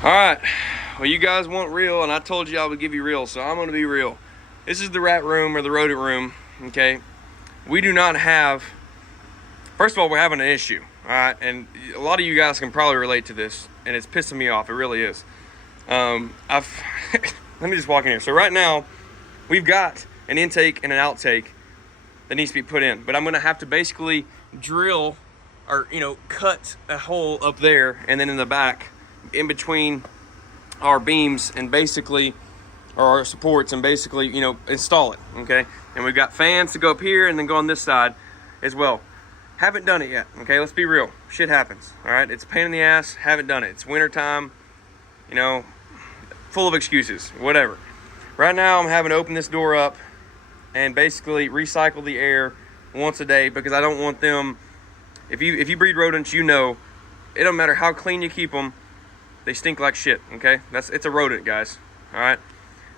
All right, well, you guys want real, and I told you I would give you real, so I'm gonna be real. This is the rat room or the rodent room, okay? We do not have, first of all, we're having an issue, all right? And a lot of you guys can probably relate to this, and it's pissing me off, it really is. Let me just walk in here. So right now, we've got an intake and an outtake that needs to be put in, but I'm gonna have to basically drill or, cut a hole up there and then in the back, in between our beams and basically, or our supports, and basically, install it, okay? And we've got fans to go up here and then go on this side as well. Haven't done it yet, okay? Let's be real. Shit happens, all right? It's a pain in the ass. Haven't done it. It's winter time, full of excuses, whatever. Right now, I'm having to open this door up and basically recycle the air once a day because I don't want them, if you breed rodents, it don't matter how clean you keep them, they stink like shit, okay? It's a rodent, guys, all right?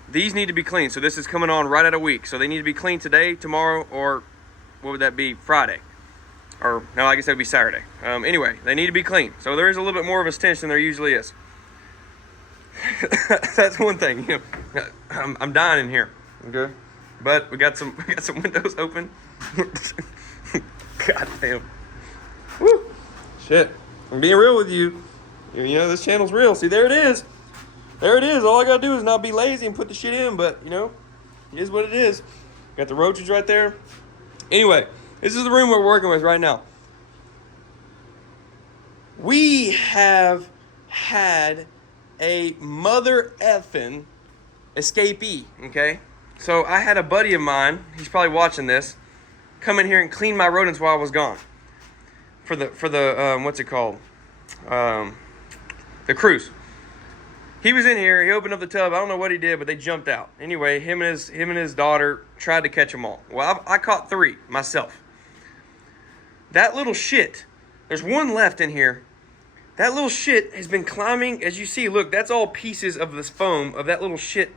These need to be clean, so this is coming on right at a week. So they need to be clean today, tomorrow, or what would that be, Friday? Or, no, I guess that would be Saturday. Anyway, they need to be clean. So there is a little bit more of a stench than there usually is. That's one thing, I'm dying in here, okay? But we got some windows open. God damn. Woo, shit, I'm being real with you. This channel's real. See, there it is. There it is. All I gotta do is not be lazy and put the shit in, but, it is what it is. Got the roaches right there. Anyway, this is the room we're working with right now. We have had a mother effing escapee, okay? So I had a buddy of mine, he's probably watching this, come in here and clean my rodents while I was gone. For the what's it called? The cruise. He was in here, he opened up the tub, I don't know what he did, but they jumped out. Anyway, him and his daughter tried to catch them all. Well, I caught 3 myself. That little shit, there's one left in here. That little shit has been climbing, as you see, look, that's all pieces of this foam of that little shit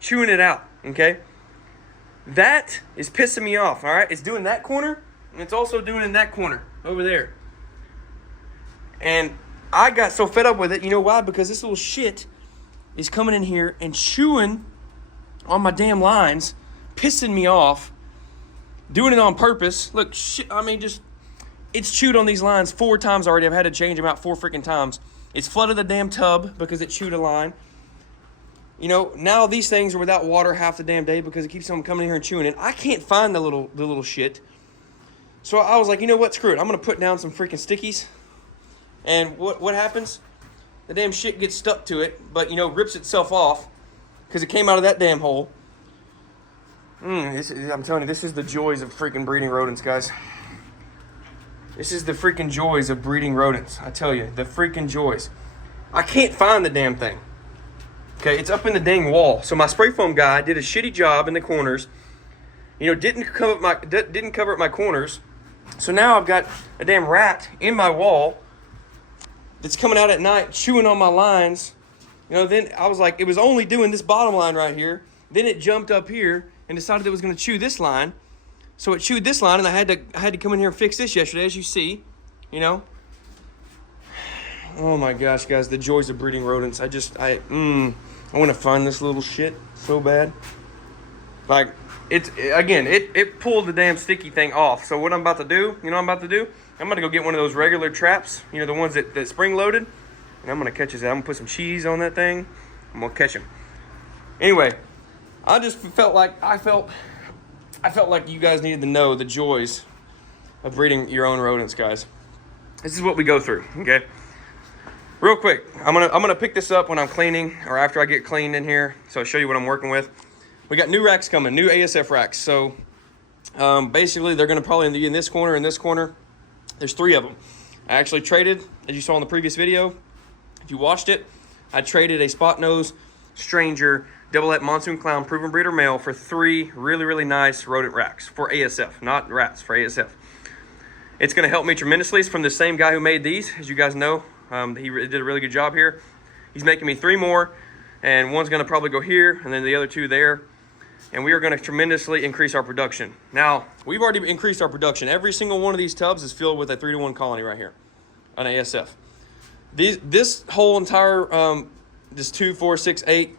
chewing it out, okay? That is pissing me off, all right? It's doing that corner, and it's also doing in that corner over there. And I got so fed up with it, you know why? Because this little shit is coming in here and chewing on my damn lines, pissing me off, doing it on purpose. Look, shit, it's chewed on these lines 4 times already. I've had to change them out 4 freaking times. It's flooded the damn tub because it chewed a line. Now these things are without water half the damn day because it keeps them coming in here and chewing it. I can't find the little shit. So I was like, you know what, screw it. I'm going to put down some freaking stickies. And what happens? The damn shit gets stuck to it, but, rips itself off because it came out of that damn hole. I'm telling you, this is the joys of freaking breeding rodents, guys. This is the freaking joys of breeding rodents. I tell you, the freaking joys. I can't find the damn thing. Okay, it's up in the dang wall. So my spray foam guy did a shitty job in the corners. Didn't cover up my corners. So now I've got a damn rat in my wall that's coming out at night, chewing on my lines. Then I was like, it was only doing this bottom line right here. Then it jumped up here and decided it was going to chew this line. So it chewed this line, and I had to come in here and fix this yesterday, as you see. Oh my gosh, guys, the joys of breeding rodents. I want to find this little shit so bad. Like, it pulled the damn sticky thing off. So what I'm about to do, I'm about to go get one of those regular traps, the ones that spring loaded, and I'm going to catch his. I'm going to put some cheese on that thing. I'm going to catch him. Anyway, I just felt like you guys needed to know the joys of breeding your own rodents, guys. This is what we go through, okay? Real quick, I'm gonna pick this up when I'm cleaning or after I get cleaned in here, so I'll show you what I'm working with. We got new racks coming, new ASF racks. So basically, they're gonna probably be in this corner and this corner. There's 3 of them. I actually traded, as you saw in the previous video, if you watched it, I traded a spot nose stranger double-het monsoon clown proven breeder male for 3 really, really nice rodent racks for ASF, not rats, for ASF. It's going to help me tremendously. It's from the same guy who made these, as you guys know. He did a really good job here. He's making me 3 more, and one's going to probably go here, and then the other 2 there. And we are going to tremendously increase our production. Now, we've already increased our production. Every single one of these tubs is filled with a 3-to-1 colony right here, an ASF. This whole entire this 2, 4, 6, 8,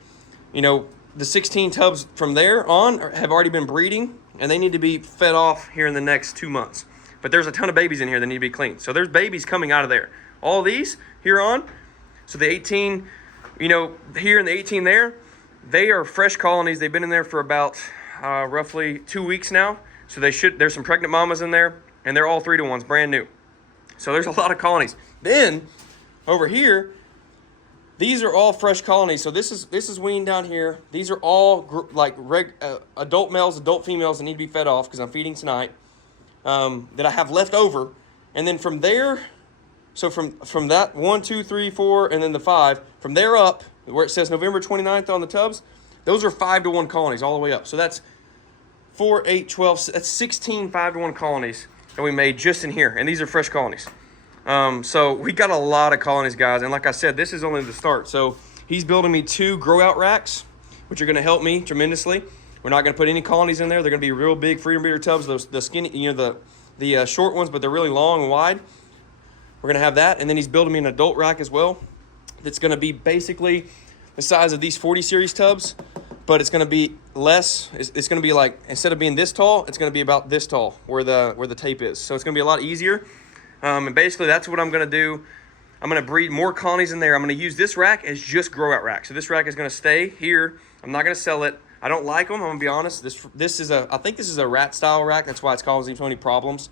you know, the 16 tubs from there on have already been breeding, and they need to be fed off here in the next 2 months. But there's a ton of babies in here that need to be cleaned. So there's babies coming out of there. All these here on, so the 18, you know, here and the 18 there, they are fresh colonies. They've been in there for about roughly 2 weeks now. So there's some pregnant mamas in there, and they're all 3-to-1s, brand new. So there's a lot of colonies. Then over here, these are all fresh colonies. So this is weaned down here. These are all adult males, adult females that need to be fed off because I'm feeding tonight, that I have left over. And then from there, so from that 1, 2, 3, 4, and then the 5, from there up, where it says November 29th on the tubs, those are 5-to-1 colonies all the way up. So that's 4, 8, 12, that's 16 5-to-1 colonies that we made just in here. And these are fresh colonies. So we got a lot of colonies, guys. And like I said, this is only the start. So he's building me 2 grow out racks, which are going to help me tremendously. We're not going to put any colonies in there. They're going to be real big freedom breeder tubs. The skinny, you know, the short ones, but they're really long and wide. We're going to have that. And then he's building me an adult rack as well. That's going to be basically the size of these 40 series tubs, but it's going to be less. It's going to be like, instead of being this tall, it's going to be about this tall where the tape is. So it's going to be a lot easier. And basically that's what I'm going to do. I'm going to breed more colonies in there. I'm going to use this rack as just grow out rack. So this rack is going to stay here. I'm not going to sell it. I don't like them. I'm going to be honest. I think this is a rat style rack. That's why it's causing so many problems.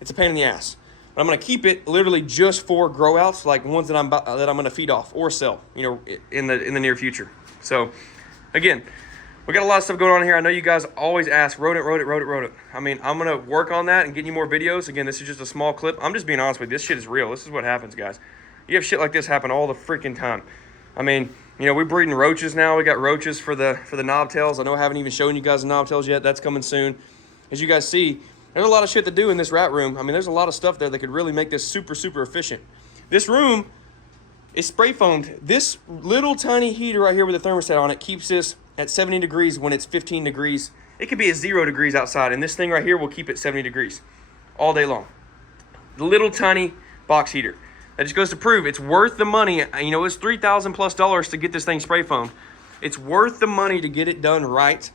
It's a pain in the ass. But I'm going to keep it literally just for grow outs, like ones that I'm going to feed off or sell, you know, in the near future. So again, we got a lot of stuff going on here. I know you guys always ask, rodent. I mean, I'm going to work on that and get you more videos. Again, this is just a small clip. I'm just being honest with you. This shit is real. This is what happens, guys. You have shit like this happen all the freaking time. I mean, you know, we're breeding roaches now. We got roaches for the knobtails. I know I haven't even shown you guys the knobtails yet. That's coming soon. As you guys see, there's a lot of shit to do in this rat room. I mean, there's a lot of stuff there that could really make this super, super efficient. This room is spray foamed. This little tiny heater right here with the thermostat on it keeps this at 70 degrees when it's 15 degrees. It could be at 0 degrees outside, and this thing right here will keep it 70 degrees all day long. The little tiny box heater. That just goes to prove it's worth the money. You know, it's $3,000+ to get this thing spray foamed. It's worth the money to get it done right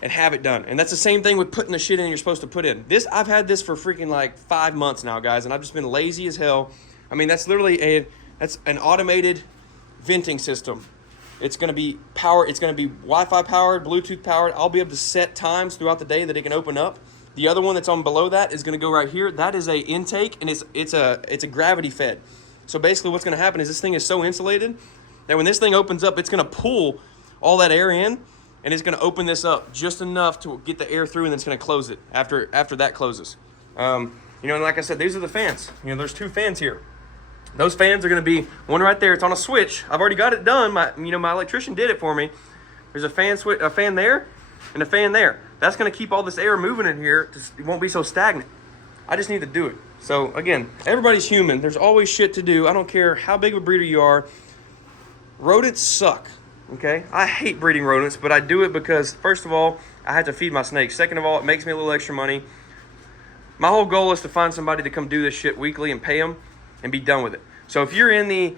and have it done. And that's the same thing with putting the shit in you're supposed to put in. I've had this for freaking like 5 months now, guys, and I've just been lazy as hell. I mean, that's literally that's an automated venting system. It's going to be It's going to be Wi-Fi powered, Bluetooth powered. I'll be able to set times throughout the day that it can open up. The other one that's on below that is going to go right here. That is a intake, and it's a gravity fed. So basically what's going to happen is this thing is so insulated that when this thing opens up, it's going to pull all that air in, and it's going to open this up just enough to get the air through, and then it's going to close it after that closes. You know, and like I said, these are the fans. You know, there's 2 fans here. Those fans are going to be one right there. It's on a switch. I've already got it done. My electrician did it for me. There's a fan there, and a fan there. That's going to keep all this air moving in here. It won't be so stagnant. I just need to do it. So again, everybody's human. There's always shit to do. I don't care how big of a breeder you are. Rodents suck. Okay, I hate breeding rodents, but I do it because, first of all, I have to feed my snakes. Second of all, it makes me a little extra money. My whole goal is to find somebody to come do this shit weekly and pay them and be done with it. So if you're in the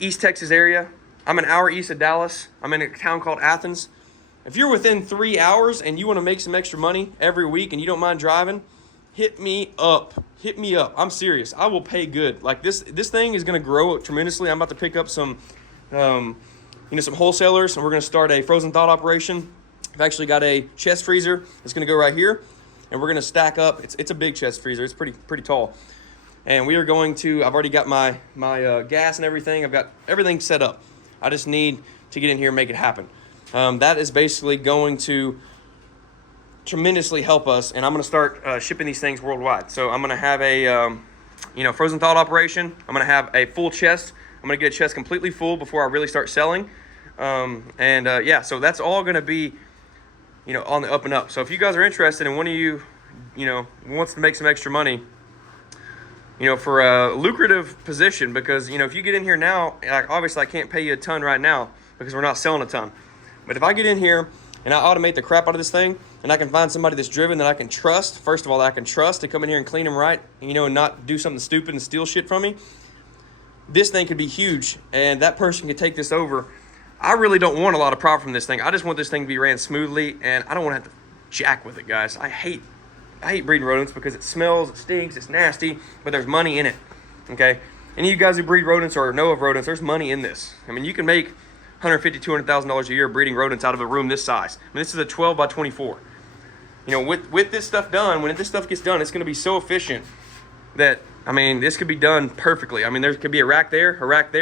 East Texas area, I'm an hour east of Dallas. I'm in a town called Athens. If you're within 3 hours and you want to make some extra money every week and you don't mind driving, hit me up. Hit me up. I'm serious. I will pay good. Like this thing is going to grow tremendously. I'm about to pick up some some wholesalers, and we're going to start a frozen thawed operation. I've actually got a chest freezer that's going to go right here, and we're going to stack up. It's a big chest freezer. It's pretty tall. And we are going to, I've already got my gas and everything. I've got everything set up. I just need to get in here and make it happen. That is basically going to tremendously help us, and I'm going to start shipping these things worldwide. So I'm going to have a frozen thawed operation. I'm going to have a full chest. I'm going to get a chest completely full before I really start selling. So that's all going to be, on the up and up. So if you guys are interested in one of you, wants to make some extra money, for a lucrative position, because, if you get in here now, obviously I can't pay you a ton right now because we're not selling a ton. But if I get in here and I automate the crap out of this thing, and I can find somebody that's driven that I can trust, first of all, that I can trust to come in here and clean them right, and not do something stupid and steal shit from me, this thing could be huge, and that person could take this over. I really don't want a lot of profit from this thing. I just want this thing to be ran smoothly, and I don't want to have to jack with it, guys. I hate breeding rodents because it smells, it stinks, it's nasty, but there's money in it, okay? Any of you guys who breed rodents or know of rodents, there's money in this. I mean, you can make $150,000, $200,000 a year breeding rodents out of a room this size. I mean, this is a 12 by 24. You know, with this stuff done, when this stuff gets done, it's going to be so efficient that, I mean, this could be done perfectly. I mean, there could be a rack there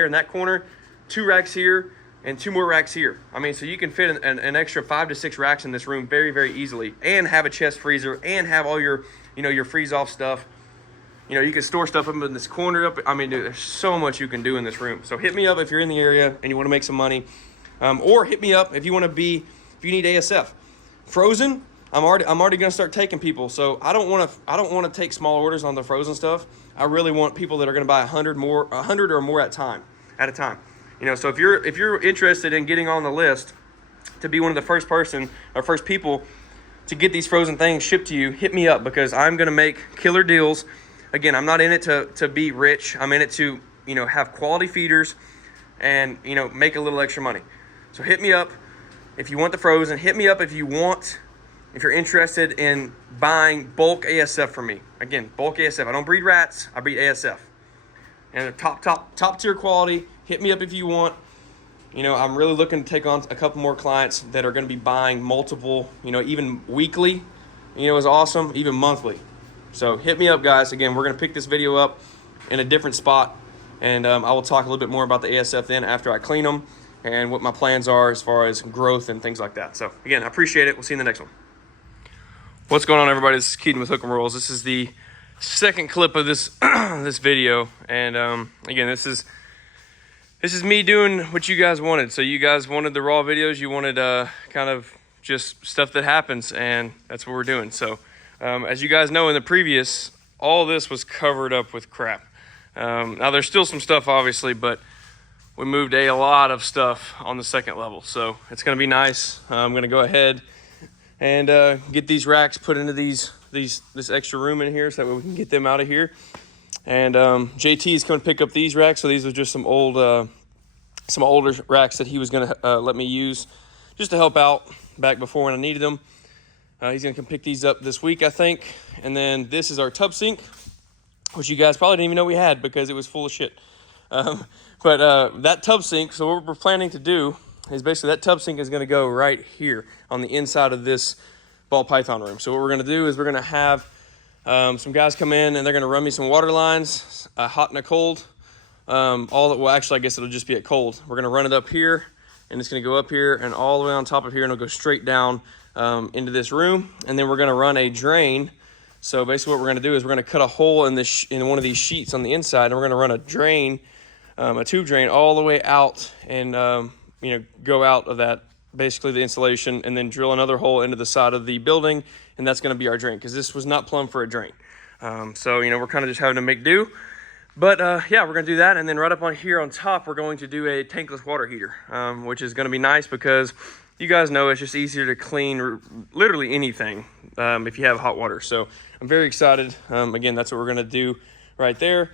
in that corner, 2 racks here, and 2 more racks here. I mean, so you can fit an extra 5 to 6 racks in this room very, very easily, and have a chest freezer, and have all your, you know, your freeze-off stuff. You know, you can store stuff up in this corner up. I mean, dude, there's so much you can do in this room. So hit me up if you're in the area and you want to make some money, or hit me up if you need ASF. Frozen, I'm already going to start taking people. So I don't want to take small orders on the frozen stuff. I really want people that are going to buy 100 or more at a time. You know, so if you're interested in getting on the list to be one of the first people to get these frozen things shipped to you, hit me up, because I'm going to make killer deals. Again, I'm not in it to be rich. I'm in it to, you know, have quality feeders and, you know, make a little extra money. So hit me up if you want the frozen. Hit me up if you're interested in buying bulk ASF from me. Again, bulk ASF. I don't breed rats. I breed ASF. And top tier quality. Hit me up if you want. You know, I'm really looking to take on a couple more clients that are going to be buying multiple, you know, even weekly, you know, is awesome, even monthly. So hit me up, guys. Again, we're going to pick this video up in a different spot, and I will talk a little bit more about the ASF then after I clean them and what my plans are as far as growth and things like that. So again, I appreciate it. We'll see you in the next one. What's going on, everybody? This is Keaton with Hook 'em Rolls. This is the second clip of this this video, and again, this is me doing what you guys wanted. So you guys wanted the raw videos. You wanted kind of just stuff that happens, and that's what we're doing. So as you guys know, in the previous, all this was covered up with crap. Now there's still some stuff, obviously, but we moved a lot of stuff on the second level. So it's going to be nice. I'm going to go ahead and get these racks put into this extra room in here, so that way we can get them out of here. And JT is going to pick up these racks. So these are just some older racks that he was going to let me use just to help out back before when I needed them. He's going to come pick these up this week, I think. And then this is our tub sink, which you guys probably didn't even know we had because it was full of shit. But that tub sink, so what we're planning to do is basically that tub sink is going to go right here on the inside of this ball python room. So what we're going to do is we're going to have some guys come in, and they're going to run me some water lines, hot and a cold. Well, actually, I guess it'll just be at cold. We're going to run it up here, and it's going to go up here and all the way on top of here, and it'll go straight down into this room. And then we're going to run a drain. So basically what we're going to do is we're going to cut a hole in one of these sheets on the inside, and we're going to run a drain, a tube drain all the way out, and you know, go out of that, basically the insulation, and then drill another hole into the side of the building, and that's going to be our drain, because this was not plumbed for a drain. So, you know, we're kind of just having to make do. But yeah, we're going to do that, and then right up on here on top, we're going to do a tankless water heater, which is going to be nice because you guys know it's just easier to clean literally anything if you have hot water. So I'm very excited. Again, that's what we're going to do right there.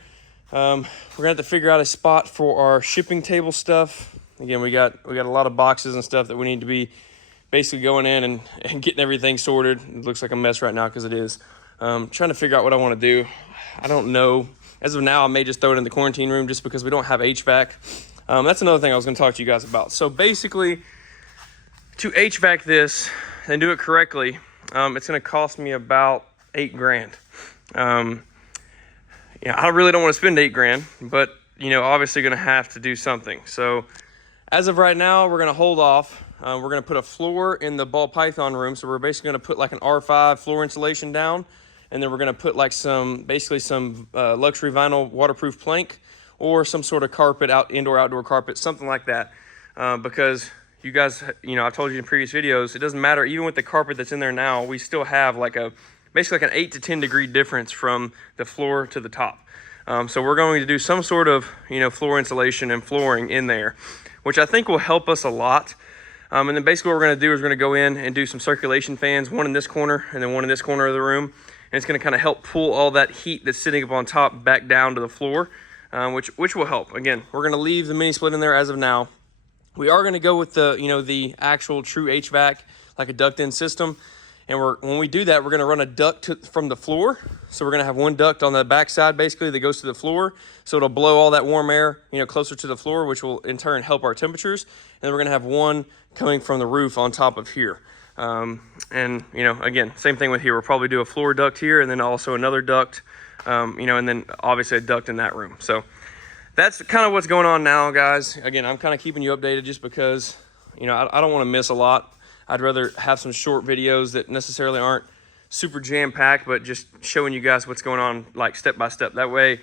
We're going to have to figure out a spot for our shipping table stuff. Again, we got a lot of boxes and stuff that we need to be basically going in and getting everything sorted. It looks like a mess right now because it is. Trying to figure out what I want to do. I don't know. As of now, I may just throw it in the quarantine room just because we don't have HVAC. That's another thing I was going to talk to you guys about. So basically, to HVAC this and do it correctly, it's going to cost me about $8,000. Yeah, I really don't want to spend $8,000, but you know, obviously going to have to do something. So as of right now, we're going to hold off. We're going to put a floor in the ball python room. So we're basically going to put like an R5 floor insulation down. And then we're going to put like some luxury vinyl waterproof plank or some sort of carpet, indoor-outdoor carpet, something like that. Because you guys, you know, I've told you in previous videos, it doesn't matter. Even with the carpet that's in there now, we still have basically like an 8 to 10 degree difference from the floor to the top. So we're going to do some sort of, you know, floor insulation and flooring in there, which I think will help us a lot. And then basically what we're going to do is we're going to go in and do some circulation fans, one in this corner and then one in this corner of the room. And it's going to kind of help pull all that heat that's sitting up on top back down to the floor. which will help. Again, we're going to leave the mini split in there as of now. We are going to go with the, the actual true HVAC, like a duct in system. And when we do that, we're going to run a duct from the floor. So we're going to have one duct on the back side, basically, that goes to the floor. So it'll blow all that warm air, closer to the floor, which will in turn help our temperatures. And then we're going to have one coming from the roof on top of here. And, again, same thing with here. We'll probably do a floor duct here and then also another duct, and then obviously a duct in that room. So that's kind of what's going on now, guys. Again, I'm kind of keeping you updated just because, I don't want to miss a lot. I'd rather have some short videos that necessarily aren't super jam-packed, but just showing you guys what's going on, like step by step. That way,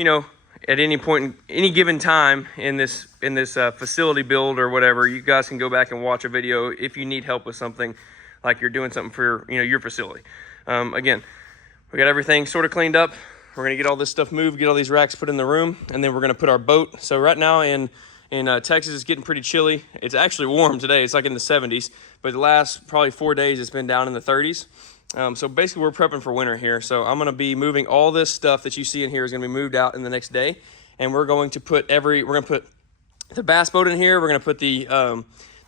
at any point, any given time in this facility build or whatever, you guys can go back and watch a video if you need help with something, like you're doing something for your facility. Again, we got everything sort of cleaned up. We're gonna get all this stuff moved, get all these racks put in the room, and then we're gonna put our boat. So right now in Texas, it's getting pretty chilly. It's actually warm today. It's like in the 70s, but the last probably 4 days, it's been down in the 30s. So basically, we're prepping for winter here. So I'm going to be moving all this stuff that you see in here is going to be moved out in the next day, and we're going to put the bass boat in here. We're going to put the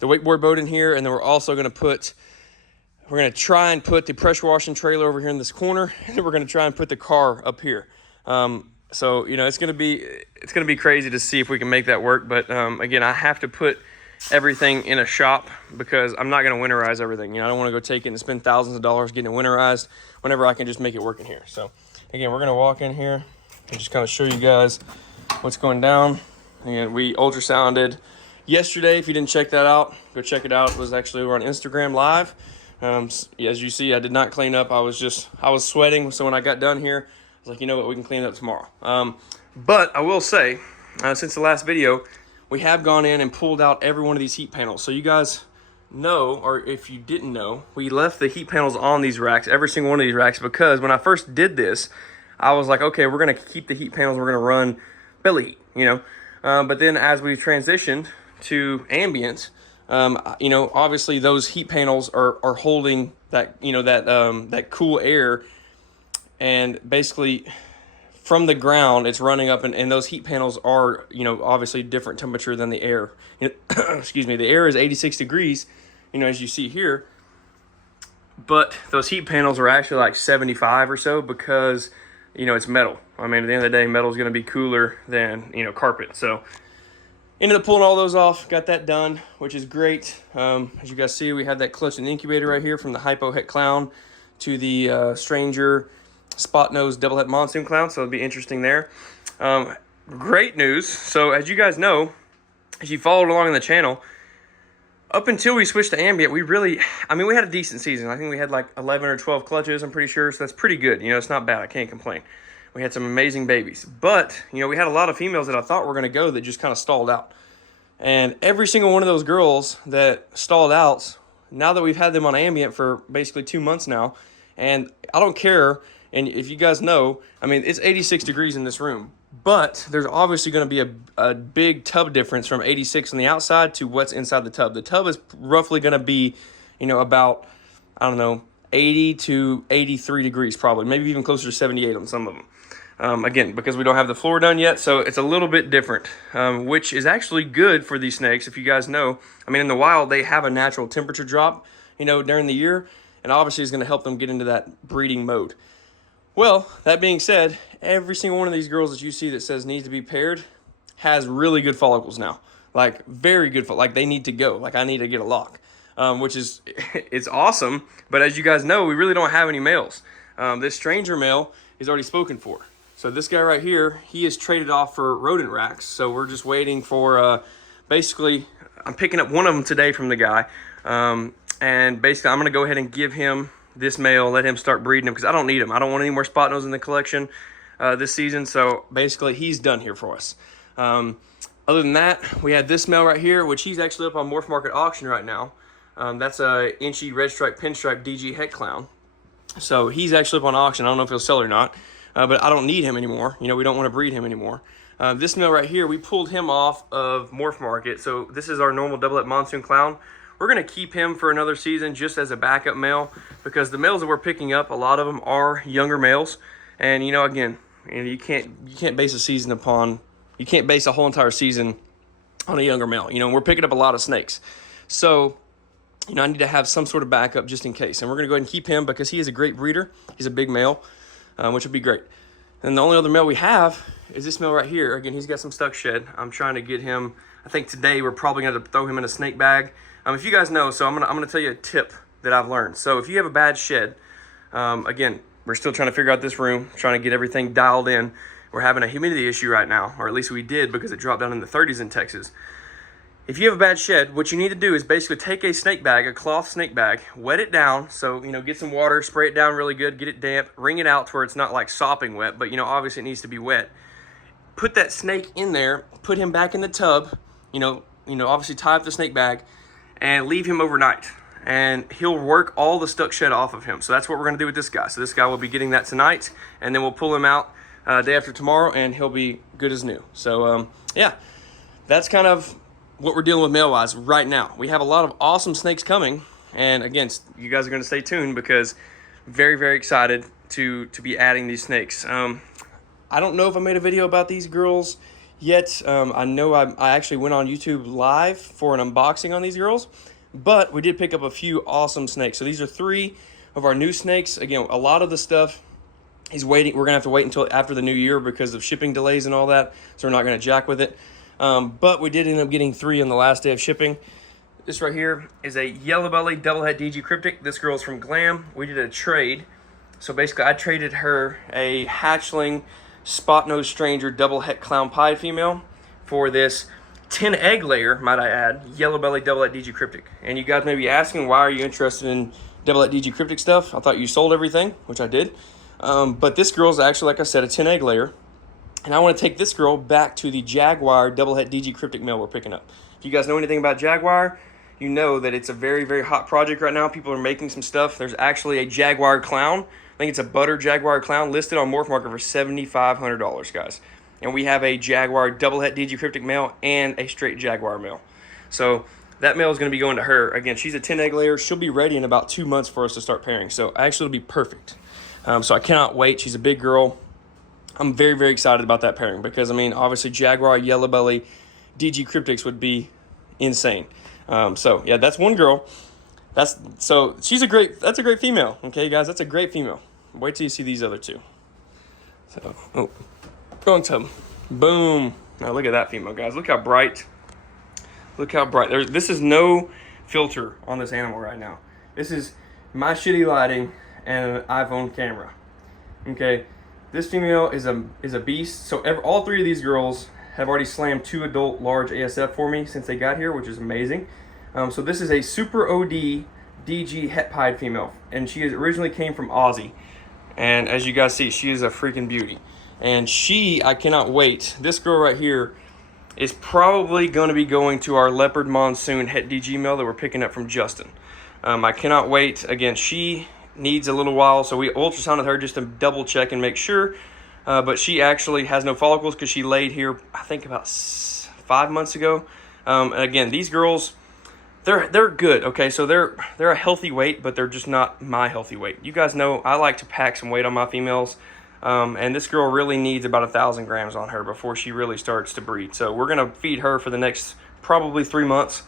wakeboard boat in here, and then we're also going to try and put the pressure washing trailer over here in this corner, and then we're going to try and put the car up here. So it's gonna be crazy to see if we can make that work. But again, I have to put everything in a shop because I'm not gonna winterize everything. I don't want to go take it and spend thousands of dollars getting it winterized whenever I can just make it work in here. So again, we're gonna walk in here and just kind of show you guys what's going down. And we ultrasounded yesterday. If you didn't check that out, go check it out. It was actually over on Instagram Live. As you see, I did not clean up. I was sweating. So when I got done here, I was like, you know what, we can clean it up tomorrow. But I will say, since the last video, we have gone in and pulled out every one of these heat panels. So you guys know, or if you didn't know, we left the heat panels on these racks, every single one of these racks, because when I first did this, I was like, okay, we're gonna keep the heat panels, we're gonna run belly heat, but then as we transitioned to ambient, obviously those heat panels are holding that, that cool air. And basically from the ground, it's running up, and those heat panels are, obviously different temperature than the air. Excuse me, the air is 86 degrees, as you see here. But those heat panels are actually like 75 or so because, it's metal. I mean, at the end of the day, metal is going to be cooler than, carpet. So ended up pulling all those off, got that done, which is great. As you guys see, we had that clutch and incubator right here from the Hypo Het Clown to the Stranger spot nose double het monsoon clown, so it'll be interesting there. Great news. So as you guys know, as you followed along in the channel, up until we switched to ambient, we had a decent season. I think we had like 11 or 12 clutches, I'm pretty sure, so that's pretty good. It's not bad. I can't complain. We had some amazing babies, but we had a lot of females that I thought were going to go that just kind of stalled out. And every single one of those girls that stalled out, now that we've had them on ambient for basically 2 months now, and I don't care. And if you guys know, it's 86 degrees in this room, but there's obviously going to be a big tub difference from 86 on the outside to what's inside the tub. The tub is roughly going to be, about, 80 to 83 degrees probably, maybe even closer to 78 on some of them. Again, because we don't have the floor done yet, so it's a little bit different, which is actually good for these snakes. If you guys know, in the wild, they have a natural temperature drop, during the year, and obviously it's going to help them get into that breeding mode. Well, that being said, every single one of these girls that you see that says needs to be paired has really good follicles now. Like, very good, like they need to go. Like, I need to get a lock, which is, it's awesome. But as you guys know, we really don't have any males. This Stranger male is already spoken for. So this guy right here, he is traded off for rodent racks. So we're just waiting for, basically, I'm picking up one of them today from the guy. And basically, I'm going to go ahead and give him this male, let him start breeding him because I don't need him. I don't want any more spot nose in the collection this season. So basically, he's done here for us. Other than that, we had this male right here, which he's actually up on Morph Market auction right now. That's a Inchy Red Stripe Pinstripe DG Het Clown. So he's actually up on auction. I don't know if he'll sell or not, but I don't need him anymore. We don't want to breed him anymore. This male right here, we pulled him off of Morph Market. So this is our normal double het monsoon clown. We're going to keep him for another season just as a backup male because the males that we're picking up, a lot of them are younger males. And, again, And you can't base a season upon, you can't base a whole entire season on a younger male. You know, we're picking up a lot of snakes. So, you know, I need to have some sort of backup just in case. And we're going to go ahead and keep him because he is a great breeder. He's a big male, which would be great. And the only other male we have is this male right here. Again, he's got some stuck shed. I'm trying to get him, I think today we're probably going to throw him in a snake bag. If you guys know, so I'm gonna tell you a tip that I've learned. So if you have a bad shed, again, we're still trying to figure out this room, trying to get everything dialed in. We're having a humidity issue right now, or at least we did because it dropped down in the 30s in Texas. If you have a bad shed, what you need to do is basically take a snake bag, a cloth snake bag, wet it down. So, you know, get some water, spray it down really good, get it damp, wring it out to where it's not like sopping wet, but, you know, obviously it needs to be wet. Put that snake in there, put him back in the tub, you know, obviously tie up the snake bag and leave him overnight. And he'll work all the stuck shed off of him. So that's what we're going to do with this guy. So this guy will be getting that tonight, and then we'll pull him out day after tomorrow, and he'll be good as new. So, yeah, that's kind of what we're dealing with male-wise right now. We have a lot of awesome snakes coming, and again, you guys are going to stay tuned because very, very excited to be adding these snakes. I don't know if I made a video about these girls yet. I know I actually went on YouTube live for an unboxing on these girls, but we did pick up a few awesome snakes. So these are 3 of our new snakes. Again, a lot of the stuff is waiting. We're gonna have to wait until after the new year because of shipping delays and all that, so we're not gonna jack with it. But we did end up getting 3 on the last day of shipping. This right here is a yellow belly double het DG cryptic. This girl's from Glam. We did a trade. So basically I traded her a hatchling spot nose stranger double het clown pied female for this 10 egg layer, might I add, yellow belly double het DG cryptic. And you guys may be asking, why are you interested in double het DG cryptic stuff? I thought you sold everything, which I did. But this girl's actually, like I said, a 10 egg layer. And I want to take this girl back to the Jaguar double het DG cryptic male we're picking up. If you guys know anything about Jaguar, you know that it's a very, very hot project right now. People are making some stuff. There's actually a Jaguar clown. I think it's a butter Jaguar clown listed on Morph Market for $7,500, guys. And we have a Jaguar double het DG cryptic male and a straight Jaguar male. So that male is going to be going to her. Again, she's a 10 egg layer. She'll be ready in about 2 months for us to start pairing. So actually it'll be perfect. So I cannot wait. She's a big girl. I'm very, very excited about that pairing because, I mean, obviously Jaguar yellow belly DG cryptics would be insane. So yeah, that's one girl. That's a great female. Okay, guys, that's a great female. Wait till you see these other 2. So, oh, go into them. Boom. Now look at that female, guys. Look how bright. Look how bright. This is no filter on this animal right now. This is my shitty lighting and an iPhone camera. Okay. This female is a beast. So all 3 of these girls have already slammed 2 adult large ASF for me since they got here, which is amazing. So this is a Super OD DG het pied female, and she originally came from Aussie. And as you guys see, she is a freaking beauty. And I cannot wait. This girl right here is probably going to be going to our Leopard Monsoon het DG male that we're picking up from Justin. I cannot wait. Again, she needs a little while, so we ultrasounded her just to double check and make sure, but she actually has no follicles because she laid here I think about 5 months ago. And again, these girls, they're good. Okay, so they're a healthy weight, but they're just not my healthy weight. You guys know I like to pack some weight on my females, and this girl really needs about 1,000 grams on her before she really starts to breed. So we're gonna feed her for the next probably 3 months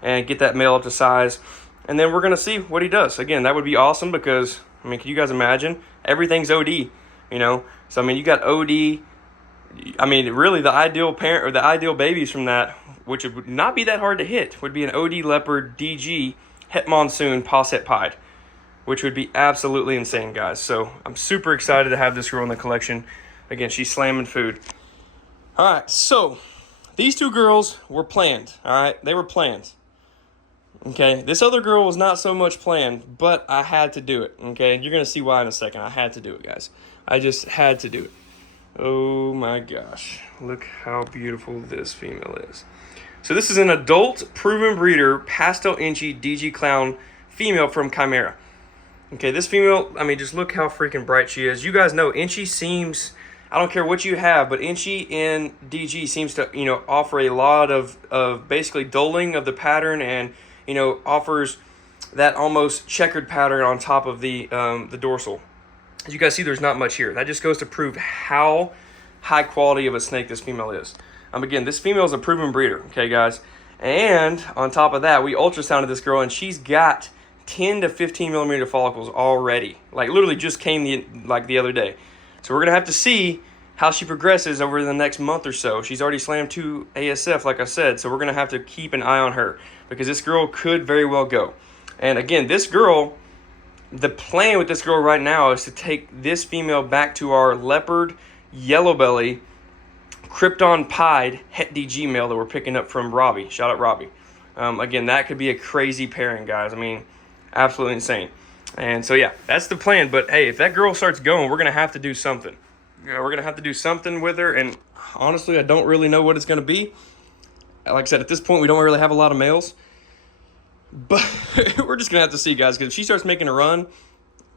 and get that male up to size. And then we're going to see what he does. Again, that would be awesome because, I mean, can you guys imagine? Everything's OD, you know? So, I mean, you got OD. I mean, really the ideal parent or the ideal babies from that, which would not be that hard to hit, would be an OD Leopard DG Het Monsoon Pos Het Pied, which would be absolutely insane, guys. So, I'm super excited to have this girl in the collection. Again, she's slamming food. All right, so these 2 girls were planned, all right? They were planned. Okay, this other girl was not so much planned, but I had to do it, okay? You're going to see why in a second. I had to do it, guys. I just had to do it. Oh my gosh. Look how beautiful this female is. So this is an adult proven breeder pastel inchy DG clown female from Chimera. Okay, this female, I mean, just look how freaking bright she is. You guys know inchy seems, I don't care what you have, but inchy in DG seems to, you know, offer a lot of basically dulling of the pattern and, you know, offers that almost checkered pattern on top of the dorsal. As you guys see, there's not much here. That just goes to prove how high quality of a snake this female is. Again, this female is a proven breeder, okay, guys? And on top of that, we ultrasounded this girl, and she's got 10 to 15 millimeter follicles already. Like, literally just came the other day. So we're going to have to see how she progresses over the next month or so. She's already slammed 2 ASF, like I said, so we're going to have to keep an eye on her because this girl could very well go. And again, this girl, the plan with this girl right now is to take this female back to our leopard, yellow belly, Krypton pied het DG male that we're picking up from Robbie. Shout out Robbie. Again, that could be a crazy pairing, guys. I mean, absolutely insane. And so, yeah, that's the plan. But, hey, if that girl starts going, we're going to have to do something. You know, we're going to have to do something with her. And honestly, I don't really know what it's going to be. Like I said, at this point, we don't really have a lot of males. But we're just going to have to see, guys. Because if she starts making a run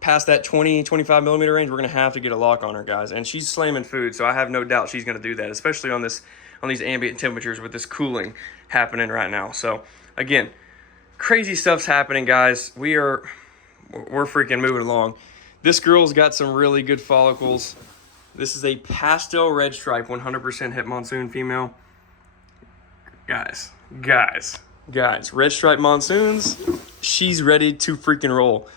past that 20, 25 millimeter range, we're going to have to get a lock on her, guys. And she's slamming food, so I have no doubt she's going to do that, especially on these ambient temperatures with this cooling happening right now. So, again, crazy stuff's happening, guys. We're freaking moving along. This girl's got some really good follicles. This is a pastel red stripe, 100% het monsoon female. Guys, red stripe monsoons, she's ready to freaking roll.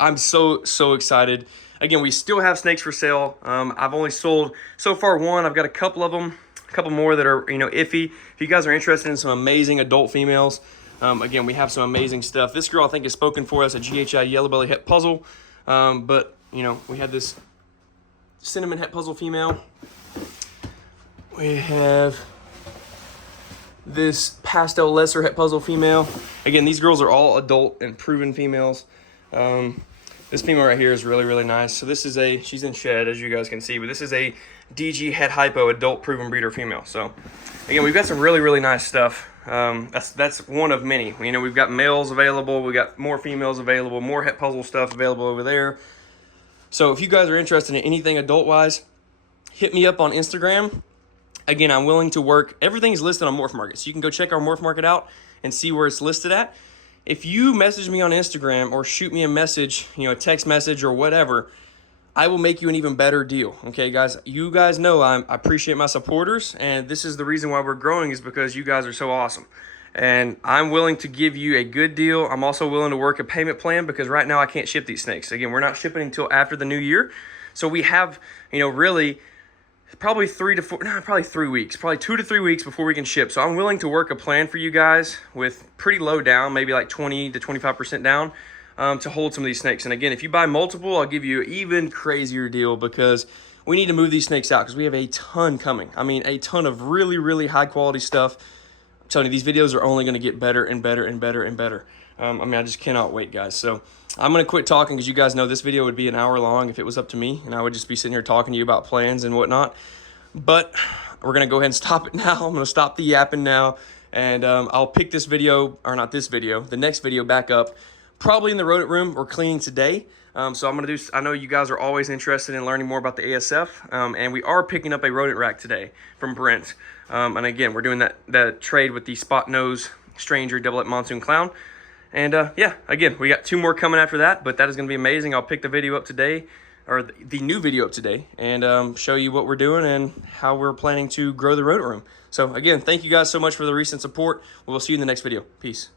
I'm so excited. Again, we still have snakes for sale. I've only sold so far one. I've got a couple of them, a couple more that are, you know, iffy. If you guys are interested in some amazing adult females, again, we have some amazing stuff. This girl, I think, is spoken for us, a GHI yellow belly het puzzle. But, you know, we had this cinnamon het puzzle female. We have this pastel lesser het puzzle female. Again, these girls are all adult and proven females. This female right here is really nice. So this is she's in shed, as you guys can see, but this is a DG het hypo adult proven breeder female. So again, we've got some really nice stuff. That's one of many. You know, we've got males available, we got more females available, more het puzzle stuff available over there. So if you guys are interested in anything adult wise, hit me up on Instagram. Again, I'm willing to work. Everything's listed on Morph Market, so you can go check our Morph Market out and see where it's listed at. If you message me on Instagram or shoot me a message, you know, a text message or whatever, I will make you an even better deal. Okay, guys? You guys know I appreciate my supporters, and this is the reason why we're growing is because you guys are so awesome. And I'm willing to give you a good deal. I'm also willing to work a payment plan because right now I can't ship these snakes. Again, we're not shipping until after the new year. So we have, you know, really probably 3 weeks, probably 2 to 3 weeks before we can ship. So I'm willing to work a plan for you guys with pretty low down, maybe like 20 to 25% down to hold some of these snakes. And again, if you buy multiple, I'll give you an even crazier deal because we need to move these snakes out because we have a ton coming. I mean, a ton of really high quality stuff. I'm telling you, these videos are only going to get better and better and better and better. I mean, I just cannot wait, guys. So I'm going to quit talking because you guys know this video would be an hour long if it was up to me, and I would just be sitting here talking to you about plans and whatnot. But we're going to go ahead and stop it now. I'm going to stop the yapping now, and I'll pick this video, or not this video, the next video back up, probably in the rodent room. We're cleaning today. So I'm going to do, I know you guys are always interested in learning more about the ASF, and we are picking up a rodent rack today from Brent. And again, we're doing that trade with the spot nose stranger double het monsoon clown. And yeah, again, we got 2 more coming after that, but that is going to be amazing. I'll pick the video up today, or the new video up today, and show you what we're doing and how we're planning to grow the rodent room. So again, thank you guys so much for the recent support. We'll see you in the next video. Peace.